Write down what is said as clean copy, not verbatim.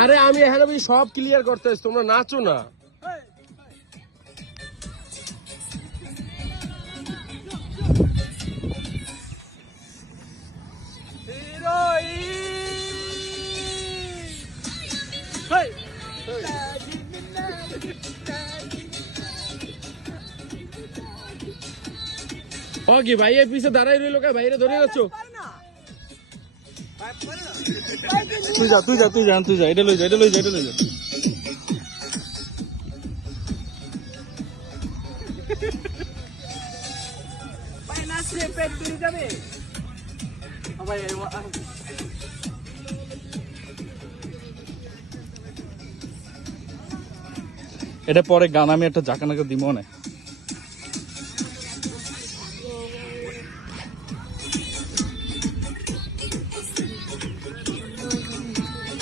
আরে আমি এখানে সব ক্লিয়ার করতেছি, তোমরা নাচো না। কি ভাই এর পিছে দাঁড়াই রইলো কে? বাইরে ধরে যাচ্ছ? তুই যা এটা লই যা এটা পরে গান আমি একটা জাকানাকে দিব না।